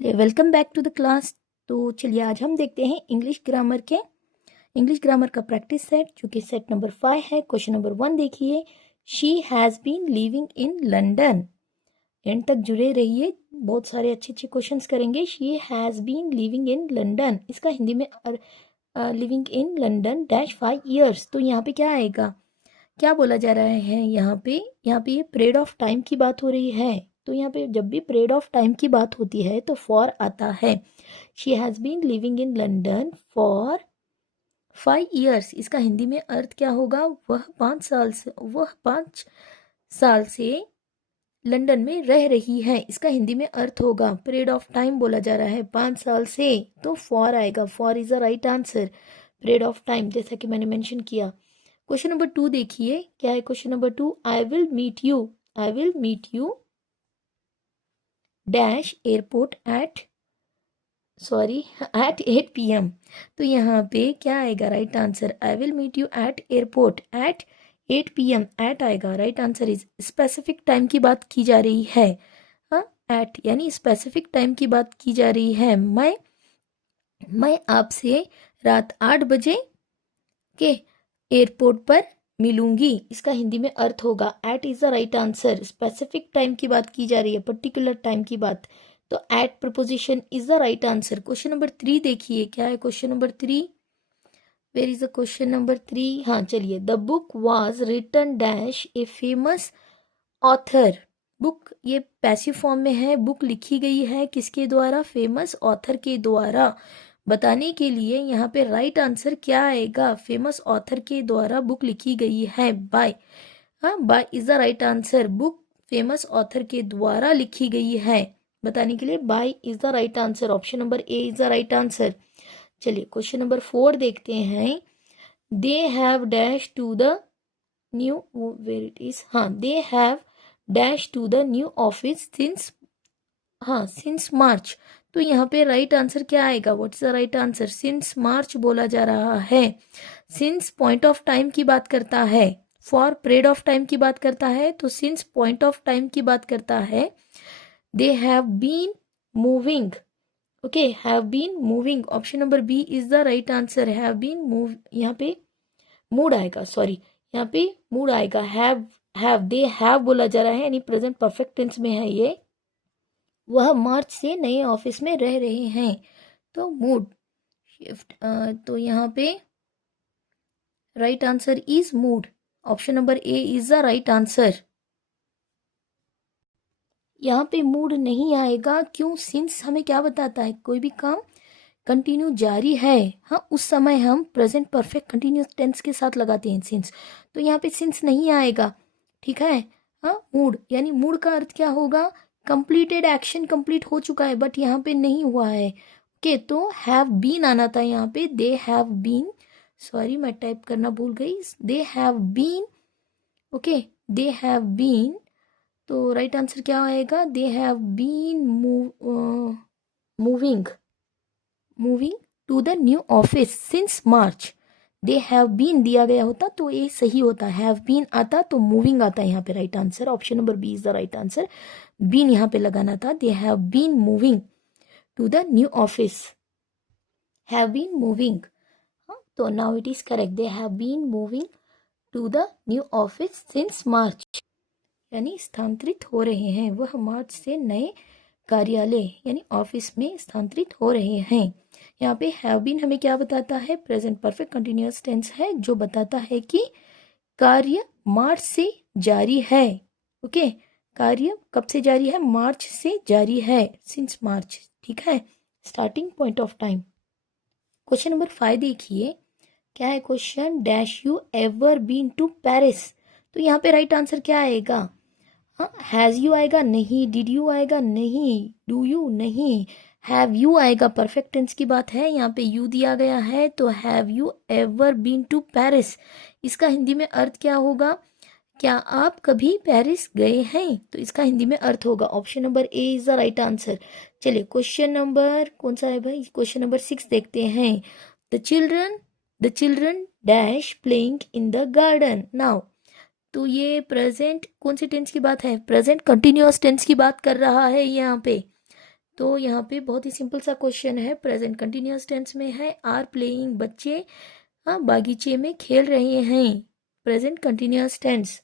चलिए welcome back to the class. तो चलिए आज हम देखते हैं इंग्लिश ग्रामर का प्रैक्टिस सेट, जो कि सेट नंबर 5 है। क्वेश्चन नंबर 1 देखिए, she has been living in London. End तक जुड़े रहिए, बहुत सारे अच्छे अच्छे क्वेश्चंस करेंगे। She has been living in London, इसका हिंदी में living in London dash 5 years. तो यहाँ पे क्या आएगा, क्या बोला जा रहा है यहाँ पे ये पीरियड ऑफ टाइम की बात हो रही है। तो यहाँ पे जब भी पीरियड ऑफ टाइम की बात होती है तो फॉर आता है। She has been living in London for 5 years, इसका हिंदी में अर्थ क्या होगा, वह 5 साल से लंदन में रह रही है। इसका हिंदी में अर्थ होगा, पीरियड ऑफ टाइम बोला जा रहा है 5 साल से, तो फॉर आएगा। For is the right answer, period of time, जैसा कि मैंने मेंशन किया। क्वेश्चन नंबर 2 देखिए, क्या है question number 2, I will meet you dash airport at 8 PM। तो यहाँ पे क्या आएगा right answer, I will meet you at airport at 8 PM। At आएगा, right answer is specific time की बात की जा रही है। हाँ, एट यानी स्पेसिफिक टाइम की बात की जा रही है। मैं आपसे रात 8 बजे के एयरपोर्ट पर मिलूंगी, इसका हिंदी में अर्थ होगा at is the right answer. Specific time की बात की जा रही है, पर्टिकुलर टाइम की बात, तो at preposition is the right answer. Question number 3 देखिए, क्या है question number 3, where is the question number 3। हाँ चलिए, the book was written dash a famous author. Book ये पैसिव फॉर्म में है, बुक लिखी गई है किसके द्वारा, फेमस ऑथर के द्वारा। बताने के लिए यहाँ पे राइट आंसर क्या आएगा, फेमस ऑथर के द्वारा बुक लिखी गई है, बाय। हाँ, by is the right answer, book famous author के द्वारा लिखी गई है। बताने के लिए by is the right answer, option number A is the right answer. चलिए क्वेश्चन नंबर 4 देखते हैं, they have dash to the new, where it is, हाँ, they have dash to the new office since March. तो यहाँ पे right answer क्या आएगा, what is the right answer, since मार्च बोला जा रहा है। सिंस पॉइंट ऑफ टाइम की बात करता है, फॉर पीरियड ऑफ टाइम की बात करता है, तो सिंस पॉइंट ऑफ टाइम की बात करता है। They have been moving, okay, have been moving, option number B is the right answer. Have been move, यहाँ पे मूड आएगा, सॉरी, यहाँ पे मूड आएगा। हैव दे हैव बोला जा रहा है, यानी प्रेजेंट परफेक्ट टेंस में है ये। वह मार्च से नए ऑफिस में रह रहे हैं, तो मूड शिफ्ट, तो यहाँ पे right answer is mood, option number A is the right answer. यहाँ पे मूड नहीं आएगा, क्यों, सिंस हमें क्या बताता है, कोई भी काम कंटिन्यू जारी है, हाँ, उस समय हम प्रेजेंट परफेक्ट कंटिन्यूस टेंस के साथ लगाते हैं सिंस, तो यहाँ पे सिंस नहीं आएगा, ठीक है। हाँ, मूड यानी मूड का अर्थ क्या होगा, कंप्लीटेड एक्शन, कंप्लीट हो चुका है बट यहाँ पे नहीं हुआ है, ओके, तो हैव बीन आना था यहाँ पे, दे हैव बीन, सॉरी मैं टाइप करना भूल गई, they have been, okay, they have been, तो राइट आंसर क्या आएगा, they have been moving to the new office since March. They have been दिया गया होता तो ये सही होता, हैव बीन आता तो मूविंग आता है यहाँ पे, right answer option number B is the right answer. Been यहाँ पे लगाना था, they have been moving to the new office, have been moving, तो now it is correct, they have been moving to the new office since March, यानी स्थानांतरित हो रहे हैं, वह मार्च से नए कार्यालय यानी ऑफिस में स्थानांतरित हो रहे हैं। यहाँ पे हैव बीन हमें क्या बताता है, प्रेजेंट परफेक्ट कंटिन्यूअस टेंस है, जो बताता है कि कार्य मार्च से जारी है, ओके, कार्य कब से जारी है, मार्च से जारी है, सिंस मार्च, ठीक है, starting point of time. Question number 5 देखिए, क्या है question, dash you ever been to Paris. तो यहाँ पे राइट आंसर क्या आएगा, हाँ, हैज़ यू आएगा नहीं, डिड यू आएगा नहीं, डू यू नहीं, हैव यू आएगा, परफेक्ट टेंस की बात है, यहाँ पे यू दिया गया है, तो have you ever been to Paris, इसका हिंदी में अर्थ क्या होगा, क्या आप कभी पेरिस गए हैं, तो इसका हिंदी में अर्थ होगा, option number A is the right answer. चलिए क्वेश्चन नंबर कौन सा है भाई, क्वेश्चन नंबर 6 देखते हैं, the children dash playing in the garden now. तो ये प्रेजेंट कौन से टेंस की बात है, प्रेजेंट कंटिन्यूअस टेंस की बात कर रहा है यहाँ पे, तो यहाँ पे बहुत ही सिंपल सा क्वेश्चन है, प्रेजेंट कंटिन्यूअस टेंस में है, आर प्लेइंग, बच्चे बागीचे में खेल रहे हैं, present continuous tense.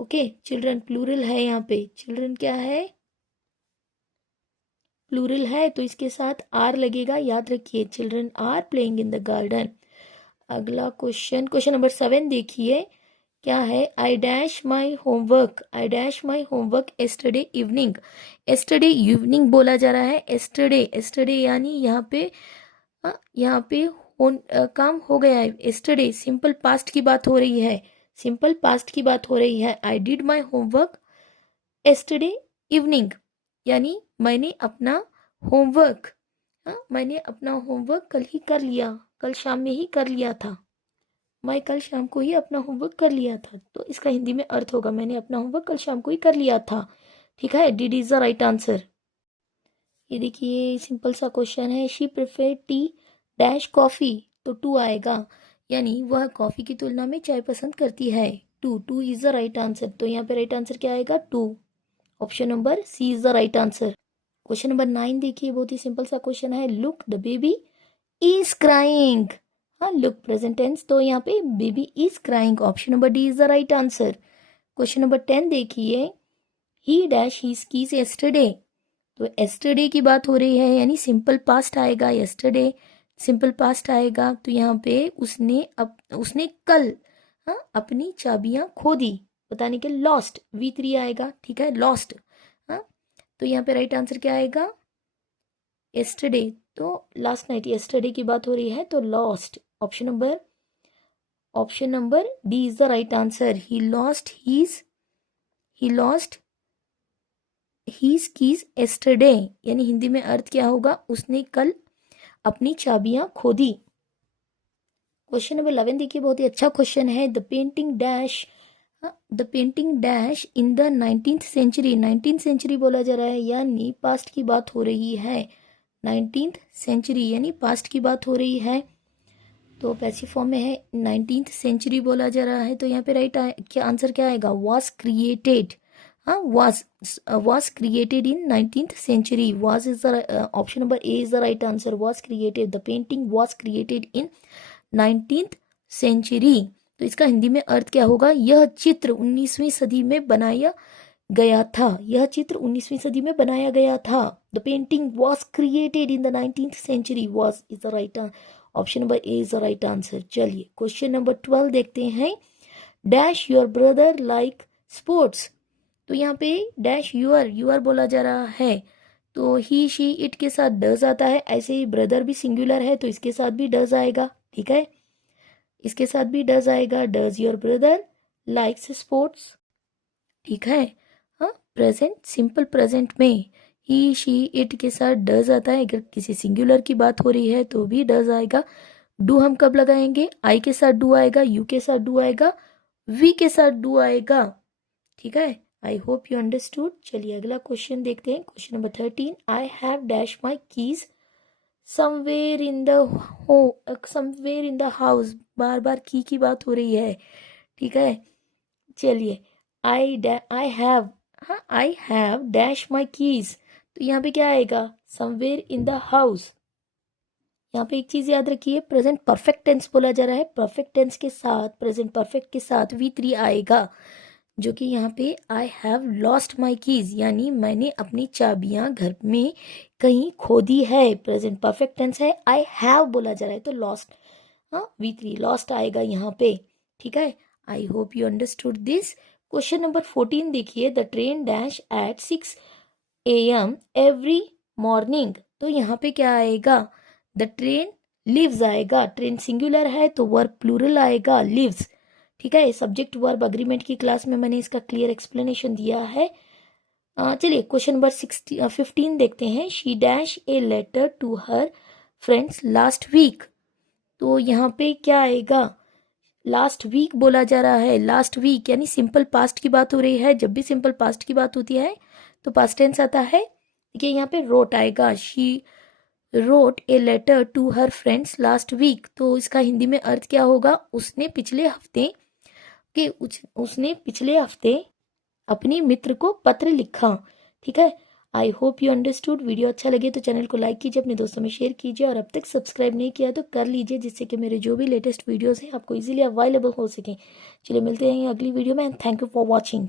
Okay, children plural है, यहाँ पे चिल्ड्रन क्या है, प्लूरल है, तो इसके साथ आर लगेगा, याद रखिए, children are playing in the garden. अगला क्वेश्चन, क्वेश्चन नंबर 7 देखिए क्या है, I dash my homework, I dash my homework yesterday evening. Yesterday evening बोला जा रहा है, एस्टरडे, एस्टरडे यानी यहाँ पे काम हो गया है, एस्टरडे सिंपल पास्ट की बात हो रही है, सिंपल पास्ट की बात हो रही है। I did my homework yesterday evening, यानी मैंने अपना होमवर्क, मैंने अपना होमवर्क कल ही कर लिया, कल शाम में ही कर लिया था, मैं कल शाम को ही अपना होमवर्क कर लिया था। तो इसका हिंदी में अर्थ होगा, मैंने अपना होमवर्क कल शाम को ही कर लिया था। ठीक है, did is the right answer. ये देखिए सिंपल सा क्वेश्चन है, she prefer tea dash coffee, तो टू आएगा, यानी वह कॉफी की तुलना में चाय पसंद करती है। Too, too is the right answer, तो यहाँ पे राइट आंसर क्या आएगा, too. Option number C is the right answer. Question number 9 देखिए, बहुत ही सिंपल सा क्वेश्चन है, look the baby is crying. हाँ, लुक प्रेजेंट टेंस, तो यहाँ पे baby is crying, option number D is the right answer. Question number 10 देखिए, he dash his keys yesterday, तो यस्टरडे की बात हो रही है, यानी सिंपल पास्ट आएगा, यस्टरडे सिंपल पास्ट आएगा, तो यहाँ पे उसने कल अपनी चाबियां खो दी, बताने के लॉस्ट, V3 आएगा। ठीक है, लॉस्ट। हाँ, तो यहाँ पे राइट आंसर क्या आएगा, यस्टरडे, तो लास्ट नाइट, यस्टरडे की बात हो रही है, तो lost, option number D is the right answer. He lost his keys yesterday, यानी हिंदी में अर्थ क्या होगा, उसने कल अपनी चाबियां खो दी। क्वेश्चन नंबर 11 देखिए, बहुत ही अच्छा क्वेश्चन है, the painting dash in the 19th century, 19th century बोला जा रहा है, यानी पास्ट की बात हो रही है, 19th सेंचुरी यानी पास्ट की बात हो रही है, तो पैसिव फॉर्म में है, 19th सेंचुरी बोला जा रहा है, तो यहाँ पे राइट क्या आंसर क्या आएगा, वॉज क्रिएटेड। हाँ, was created in 19th century, was is the option number A is the right answer, was created, the painting was created in 19th century. तो इसका हिंदी में अर्थ क्या होगा, यह चित्र 19वीं सदी में बनाया गया था, यह चित्र 19वीं सदी में बनाया गया था। The painting was created in the 19th century, was is the right, option number A is the right answer. चलिए क्वेश्चन नंबर 12 देखते हैं, dash your brother like sports, तो यहाँ पे डैश यूर बोला जा रहा है, तो ही शी इट के साथ डज आता है, ऐसे ही ब्रदर भी सिंगुलर है, तो इसके साथ भी डज आएगा। ठीक है, इसके साथ भी डज आएगा, does your brother likes sports. ठीक है, हाँ, प्रेजेंट सिंपल प्रेजेंट में ही शी इट के साथ डज आता है, अगर किसी सिंगुलर की बात हो रही है तो भी डज आएगा। डू हम कब लगाएंगे, आई के साथ डू आएगा, यू के साथ डू आएगा, वी के साथ डू आएगा। ठीक है, आई होप यू अंडरस्टूड। चलिए अगला क्वेश्चन देखते हैं, question number 13, I have dash my keys somewhere in the house, बार बार की बात हो रही है। ठीक है, चलिए I have dash my keys, तो यहाँ पे क्या आएगा, समवेयर इन द हाउस। यहाँ पे एक चीज याद रखिए, प्रेजेंट परफेक्ट टेंस बोला जा रहा है, परफेक्ट टेंस के साथ, प्रेजेंट परफेक्ट के साथ V3 आएगा, जो कि यहाँ पे I have lost my keys, यानी मैंने अपनी चाबियां घर में कहीं खो दी है, प्रेजेंट परफेक्ट टेंस है, आई हैव बोला जा रहा है, तो लॉस्ट, V3 लॉस्ट आएगा यहाँ पे। ठीक है, I hope you understood this. Question number 14 देखिए, the train dash at 6 AM every morning, तो यहाँ पे क्या आएगा, द ट्रेन लिव्स आएगा, ट्रेन सिंगुलर है तो वर्ब प्लूरल आएगा, लिव्स। ठीक है, सब्जेक्ट वर्ब अग्रीमेंट की क्लास में मैंने इसका क्लियर एक्सप्लेनेशन दिया है। चलिए क्वेश्चन नंबर 15 देखते हैं, she dash a letter to her friends last week, तो यहाँ पे क्या आएगा, लास्ट वीक बोला जा रहा है, लास्ट वीक यानी सिंपल पास्ट की बात हो रही है, जब भी सिंपल पास्ट की बात होती है तो पास्ट टेंस आता है। देखिए यहाँ पे रोट आएगा, she wrote a letter to her friends last week, तो इसका हिंदी में अर्थ क्या होगा, उसने पिछले हफ्ते अपनी मित्र को पत्र लिखा। ठीक है, I hope you understood. Video अच्छा लगे तो चैनल को लाइक कीजिए, अपने दोस्तों में शेयर कीजिए, और अब तक सब्सक्राइब नहीं किया तो कर लीजिए, जिससे कि मेरे जो भी लेटेस्ट वीडियोस हैं आपको इजीली अवेलेबल हो सकें। चलिए मिलते हैं अगली वीडियो में। Thank you for watching.